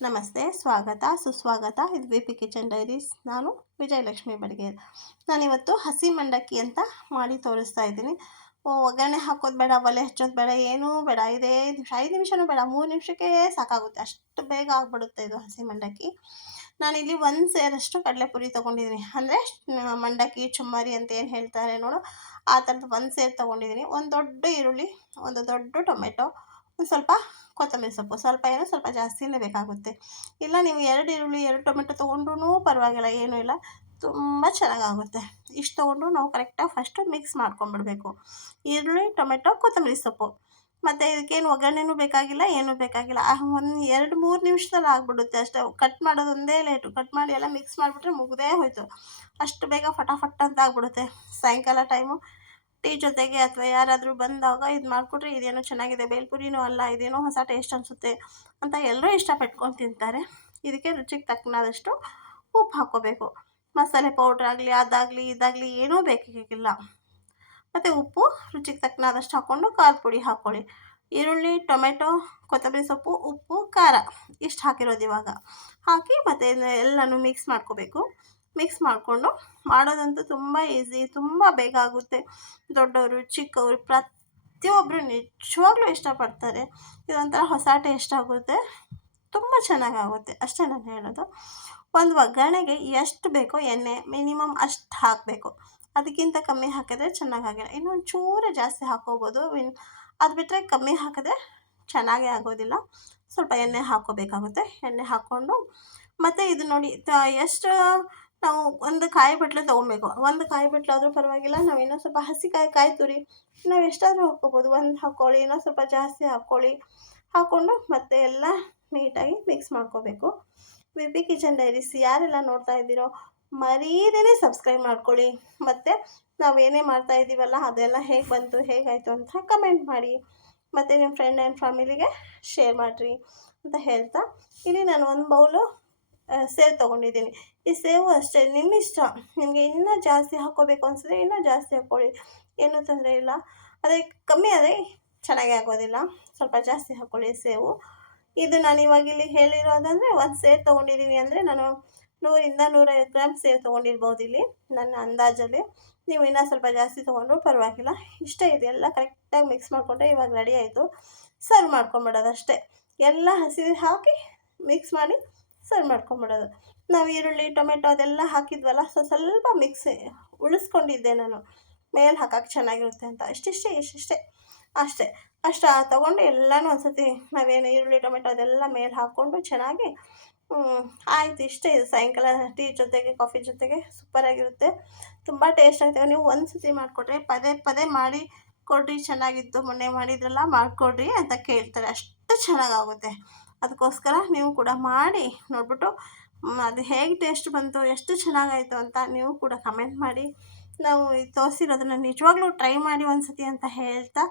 ನಮಸ್ತೆ, ಸ್ವಾಗತ ಸುಸ್ವಾಗತ. ಇದು ವಿ ಕಿಚನ್ ಡೈರೀಸ್. ನಾನು ವಿಜಯಲಕ್ಷ್ಮಿ ಬಡಿಗೇರ್. ನಾನಿವತ್ತು ಹಸಿ ಮಂಡಕ್ಕಿ ಅಂತ ಮಾಡಿ ತೋರಿಸ್ತಾ ಇದ್ದೀನಿ. ಒಗ್ಗರಣೆ ಹಾಕೋದು ಬೇಡ, ಒಲೆ ಹಚ್ಚೋದು ಬೇಡ, ಏನೂ ಬೇಡ. 5 ನಿಮಿಷನೂ ಬೇಡ, 3 ನಿಮಿಷಕ್ಕೆ ಸಾಕಾಗುತ್ತೆ. ಅಷ್ಟು ಬೇಗ ಆಗಿಬಿಡುತ್ತೆ ಇದು ಹಸಿ ಮಂಡಕ್ಕಿ. ನಾನಿಲ್ಲಿ 1 ಸೇರಷ್ಟು ಕಡಲೆಪುರಿ ತೊಗೊಂಡಿದ್ದೀನಿ. ಅಂದರೆ ಮಂಡಕ್ಕಿ ಚುಮ್ಮರಿ ಅಂತ ಏನು ಹೇಳ್ತಾರೆ ನೋಡು, ಆ ಥರದ್ದು 1 ಸೇರು ತೊಗೊಂಡಿದ್ದೀನಿ. ಒಂದು ದೊಡ್ಡ ಈರುಳ್ಳಿ, ಒಂದು ದೊಡ್ಡ ಟೊಮೆಟೊ, ಒಂದು ಸ್ವಲ್ಪ ಕೊತ್ತಂಬರಿ ಸೊಪ್ಪು, ಸ್ವಲ್ಪ ಜಾಸ್ತಿನೇ ಬೇಕಾಗುತ್ತೆ. ಇಲ್ಲ ನೀವು 2 ಈರುಳ್ಳಿ 2 ಟೊಮೆಟೊ ತೊಗೊಂಡ್ರೂ ಪರವಾಗಿಲ್ಲ, ಏನೂ ಇಲ್ಲ, ತುಂಬ ಚೆನ್ನಾಗಾಗುತ್ತೆ. ಇಷ್ಟು ತೊಗೊಂಡು ನಾವು ಕರೆಕ್ಟಾಗಿ ಫಸ್ಟು ಮಿಕ್ಸ್ ಮಾಡ್ಕೊಂಡ್ಬಿಡ್ಬೇಕು. ಈರುಳ್ಳಿ, ಟೊಮೆಟೊ, ಕೊತ್ತಂಬರಿ ಸೊಪ್ಪು. ಮತ್ತು ಇದಕ್ಕೇನು ಒಗ್ಗರಣೆನೂ ಬೇಕಾಗಿಲ್ಲ, ಏನೂ ಬೇಕಾಗಿಲ್ಲ. ಒಂದು 2-3 ನಿಮಿಷದಲ್ಲಿ ಆಗಿಬಿಡುತ್ತೆ ಅಷ್ಟೇ. ಕಟ್ ಮಾಡೋದು ಒಂದೇ ಲೇಟು. ಕಟ್ ಮಾಡಿ ಎಲ್ಲ ಮಿಕ್ಸ್ ಮಾಡಿಬಿಟ್ರೆ ಮುಗಿದೇ ಹೋಯಿತು. ಅಷ್ಟು ಬೇಗ ಫಟಾಫಟ್ ಅಂತ ಆಗಿಬಿಡುತ್ತೆ. ಸಾಯಂಕಾಲ ಟೈಮು ಟೀ ಜೊತೆಗೆ ಅಥವಾ ಯಾರಾದರೂ ಬಂದಾಗ ಇದು ಮಾಡಿಕೊಟ್ರೆ, ಇದೇನೋ ಚೆನ್ನಾಗಿದೆ, ಬೇಲ್ಪುರಿನೂ ಅಲ್ಲ, ಇದೇನೋ ಹೊಸ ಟೇಸ್ಟ್ ಅನಿಸುತ್ತೆ ಅಂತ ಎಲ್ಲರೂ ಇಷ್ಟಪಟ್ಕೊಂಡು ತಿಂತಾರೆ. ಇದಕ್ಕೆ ರುಚಿಗೆ ತಕ್ಕನಾದಷ್ಟು ಉಪ್ಪು ಹಾಕ್ಕೋಬೇಕು. ಮಸಾಲೆ ಪೌಡ್ರಾಗಲಿ ಅದಾಗಲಿ ಇದಾಗಲಿ ಏನೂ ಬೇಕಾಗಿಲ್ಲ. ಮತ್ತು ಉಪ್ಪು ರುಚಿಗೆ ತಕ್ಕನಾದಷ್ಟು ಹಾಕ್ಕೊಂಡು ಖಾರದ ಪುಡಿ ಹಾಕ್ಕೊಳ್ಳಿ. ಈರುಳ್ಳಿ, ಟೊಮೆಟೊ, ಕೊತ್ತಂಬರಿ ಸೊಪ್ಪು, ಉಪ್ಪು, ಖಾರ ಇಷ್ಟು ಹಾಕಿರೋದು ಇವಾಗ ಹಾಕಿ ಮತ್ತು ಎಲ್ಲನೂ ಮಿಕ್ಸ್ ಮಾಡ್ಕೋಬೇಕು. ಮಿಕ್ಸ್ ಮಾಡಿಕೊಂಡು ಮಾಡೋದಂತೂ ತುಂಬ ಈಸಿ, ತುಂಬ ಬೇಗ ಆಗುತ್ತೆ. ದೊಡ್ಡವರು ಚಿಕ್ಕವರು ಪ್ರತಿಯೊಬ್ಬರು ನಿಜವಾಗ್ಲೂ ಇಷ್ಟಪಡ್ತಾರೆ. ಇದೊಂಥರ ಹೊಸ ಟೇಸ್ಟ್ ಆಗುತ್ತೆ, ತುಂಬ ಚೆನ್ನಾಗಾಗುತ್ತೆ. ಅಷ್ಟೇ ನಾನು ಹೇಳೋದು. ಒಂದು ಒಗ್ಗರಣೆಗೆ ಎಷ್ಟು ಬೇಕೋ ಎಣ್ಣೆ ಮಿನಿಮಮ್ ಅಷ್ಟು ಹಾಕಬೇಕು. ಅದಕ್ಕಿಂತ ಕಮ್ಮಿ ಹಾಕಿದ್ರೆ ಚೆನ್ನಾಗಾಗಿಲ್ಲ. ಇನ್ನೊಂದು ಚೂರು ಜಾಸ್ತಿ ಹಾಕ್ಕೋಬೋದು. ಅದು ಬಿಟ್ಟರೆ ಕಮ್ಮಿ ಹಾಕಿದ್ರೆ ಚೆನ್ನಾಗೇ ಆಗೋದಿಲ್ಲ. ಸ್ವಲ್ಪ ಎಣ್ಣೆ ಹಾಕ್ಕೋಬೇಕಾಗುತ್ತೆ. ಎಣ್ಣೆ ಹಾಕ್ಕೊಂಡು ಮತ್ತು ಇದು ನೋಡಿ ಎಷ್ಟು ನಾವು ಒಂದು ಕಾಯಿ ಬಟ್ಲು ತೊಗೊಬೇಕು. ಒಂದು ಕಾಯಿ ಬಟ್ಲು ಆದರೂ ಪರವಾಗಿಲ್ಲ, ನಾವು ಇನ್ನೂ ಸ್ವಲ್ಪ ಕಾಯಿ ತುರಿ ನಾವು ಎಷ್ಟಾದರೂ ಹಾಕ್ಕೋಬೋದು. ಒಂದು ಹಾಕ್ಕೊಳ್ಳಿ, ಇನ್ನೂ ಸ್ವಲ್ಪ ಜಾಸ್ತಿ ಹಾಕ್ಕೊಳ್ಳಿ. ಹಾಕ್ಕೊಂಡು ಮತ್ತೆ ಎಲ್ಲ ನೀಟಾಗಿ ಮಿಕ್ಸ್ ಮಾಡ್ಕೋಬೇಕು. ವಿ ಕಿಚನ್ ಡೈರೀಸ್ ಯಾರೆಲ್ಲ ನೋಡ್ತಾ ಇದ್ದೀರೋ ಮರೀದೇ ಸಬ್ಸ್ಕ್ರೈಬ್ ಮಾಡ್ಕೊಳ್ಳಿ. ಮತ್ತು ನಾವೇನೇ ಮಾಡ್ತಾ ಇದ್ದೀವಲ್ಲ ಅದೆಲ್ಲ ಹೇಗೆ ಬಂತು, ಹೇಗಾಯಿತು ಅಂತ ಕಮೆಂಟ್ ಮಾಡಿ. ಮತ್ತು ನಿಮ್ಮ ಫ್ರೆಂಡ್ ಆ್ಯಂಡ್ ಫ್ಯಾಮಿಲಿಗೆ ಶೇರ್ ಮಾಡಿರಿ ಅಂತ ಹೇಳ್ತಾ, ಇಲ್ಲಿ ನಾನು ಒಂದು ಬೌಲು ಸೇವು ತೊಗೊಂಡಿದ್ದೀನಿ. ಈ ಸೇವು ಅಷ್ಟೇ ನಿಮ್ಮ ಇಷ್ಟ. ನಿಮಗೆ ಇನ್ನೂ ಜಾಸ್ತಿ ಹಾಕ್ಕೋಬೇಕು ಅನಿಸಿದ್ರೆ ಇನ್ನೂ ಜಾಸ್ತಿ ಹಾಕ್ಕೊಳ್ಳಿ, ಏನೂ ತೊಂದರೆ ಇಲ್ಲ. ಅದೇ ಕಮ್ಮಿ ಆದರೆ ಚೆನ್ನಾಗೇ ಆಗೋದಿಲ್ಲ. ಸ್ವಲ್ಪ ಜಾಸ್ತಿ ಹಾಕ್ಕೊಳ್ಳಿ ಸೇವು. ಇದು ನಾನು ಇವಾಗ ಇಲ್ಲಿ ಹೇಳಿರೋದಂದರೆ ಒಂದು ಸೇರು ತೊಗೊಂಡಿದ್ದೀನಿ ಅಂದರೆ ನಾನು 100-150 ಗ್ರಾಮ್ ಸೇವು ತೊಗೊಂಡಿರ್ಬೋದು ಇಲ್ಲಿ ನನ್ನ ಅಂದಾಜಲ್ಲಿ. ನೀವು ಇನ್ನೂ ಸ್ವಲ್ಪ ಜಾಸ್ತಿ ತೊಗೊಂಡ್ರೂ ಪರವಾಗಿಲ್ಲ. ಇಷ್ಟೇ, ಇದೆಲ್ಲ ಕರೆಕ್ಟಾಗಿ ಮಿಕ್ಸ್ ಮಾಡಿಕೊಂಡ್ರೆ ಇವಾಗ ರೆಡಿ ಆಯಿತು. ಸರ್ವ್ ಮಾಡ್ಕೊಂಬಿಡೋದು ಅಷ್ಟೇ. ಎಲ್ಲ ಹಸಿ ಹಾಕಿ ಮಿಕ್ಸ್ ಮಾಡಿ ಸರ್ವ್ ಮಾಡ್ಕೊಂಬಿಡೋದು. ನಾವು ಈರುಳ್ಳಿ ಟೊಮೆಟೊ ಅದೆಲ್ಲ ಹಾಕಿದ್ವಲ್ಲ, ಸ್ವಲ್ಪ ಉಳಿಸ್ಕೊಂಡಿದ್ದೆ ನಾನು ಮೇಲೆ ಹಾಕೋಕ್ಕೆ ಚೆನ್ನಾಗಿರುತ್ತೆ ಅಂತ. ಇಷ್ಟಿಷ್ಟೇ ಅಷ್ಟು ತೊಗೊಂಡು ಎಲ್ಲನೂ ಒಂದು ಸತಿ ನಾವೇನು ಈರುಳ್ಳಿ ಟೊಮೆಟೊ ಅದೆಲ್ಲ ಮೇಲೆ ಹಾಕ್ಕೊಂಡು ಚೆನ್ನಾಗಿ ಆಯಿತು. ಇಷ್ಟೇ. ಇದು ಸಾಯಂಕಾಲ ಟೀ ಜೊತೆಗೆ ಕಾಫಿ ಜೊತೆಗೆ ಸೂಪರಾಗಿರುತ್ತೆ, ತುಂಬ ಟೇಸ್ಟ್ ಆಗ್ತವೆ. ನೀವು ಒಂದು ಸತಿ ಮಾಡಿಕೊಟ್ರೆ ಪದೇ ಮಾಡಿ ಕೊಡ್ರಿ, ಚೆನ್ನಾಗಿತ್ತು ಮೊನ್ನೆ ಮಾಡಿದ್ರಲ್ಲ ಮಾಡಿಕೊಡ್ರಿ ಅಂತ ಕೇಳ್ತಾರೆ. ಅಷ್ಟು ಚೆನ್ನಾಗಾಗುತ್ತೆ. ಅದಕ್ಕೋಸ್ಕರ ನೀವು ಕೂಡ ಮಾಡಿ ನೋಡಿಬಿಟ್ಟು ಅದು ಹೇಗೆ ಟೇಸ್ಟ್ ಬಂತು, ಎಷ್ಟು ಚೆನ್ನಾಗಾಯಿತು ಅಂತ ನೀವು ಕೂಡ ಕಮೆಂಟ್ ಮಾಡಿ. ನಾವು ತೋರಿಸಿರೋದನ್ನು ನಿಜವಾಗ್ಲೂ ಟ್ರೈ ಮಾಡಿ ಒಂದು ಸತಿ ಅಂತ ಹೇಳ್ತಾ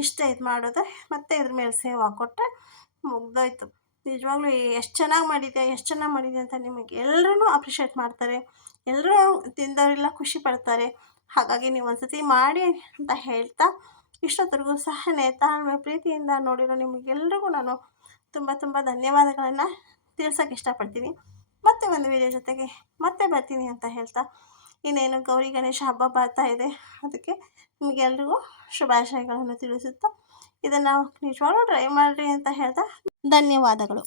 ಇಷ್ಟ ಇದು ಮಾಡೋದು. ಮತ್ತು ಇದ್ರ ಮೇಲೆ ಸೇವ್ ಹಾಕ್ಕೊಟ್ರೆ ಮುಗ್ದೋಯ್ತು. ನಿಜವಾಗ್ಲೂ ಎಷ್ಟು ಚೆನ್ನಾಗಿ ಮಾಡಿದೆ ಅಂತ ನಿಮಗೆ ಎಲ್ಲರೂ ಅಪ್ರಿಷಿಯೇಟ್ ಮಾಡ್ತಾರೆ. ಎಲ್ಲರೂ ತಿಂದವರೆಲ್ಲ ಖುಷಿ ಪಡ್ತಾರೆ. ಹಾಗಾಗಿ ನೀವು ಒಂದು ಸತಿ ಮಾಡಿ ಅಂತ ಹೇಳ್ತಾ, ಇಷ್ಟೊತ್ತರೆಗೂ ಸಹನೆ ತಾಳ್ಮೆ ಪ್ರೀತಿಯಿಂದ ನೋಡಿರೋ ನಿಮಗೆಲ್ರಿಗೂ ನಾನು ತುಂಬ ಧನ್ಯವಾದಗಳನ್ನು ತಿಳಿಸೋಕೆ ಇಷ್ಟಪಡ್ತೀನಿ. ಮತ್ತೆ ಒಂದು ವಿಡಿಯೋ ಜೊತೆಗೆ ಮತ್ತೆ ಬರ್ತೀನಿ ಅಂತ ಹೇಳ್ತಾ, ಇನ್ನೇನು ಗೌರಿ ಗಣೇಶ ಹಬ್ಬ ಬರ್ತಾ ಇದೆ, ಅದಕ್ಕೆ ನಿಮಗೆಲ್ರಿಗೂ ಶುಭಾಶಯಗಳನ್ನು ತಿಳಿಸುತ್ತಾ ಇದನ್ನು ನಿಜವಾಗ್ಲೂ ಟ್ರೈ ಮಾಡಿರಿ ಅಂತ ಹೇಳ್ತಾ ಧನ್ಯವಾದಗಳು.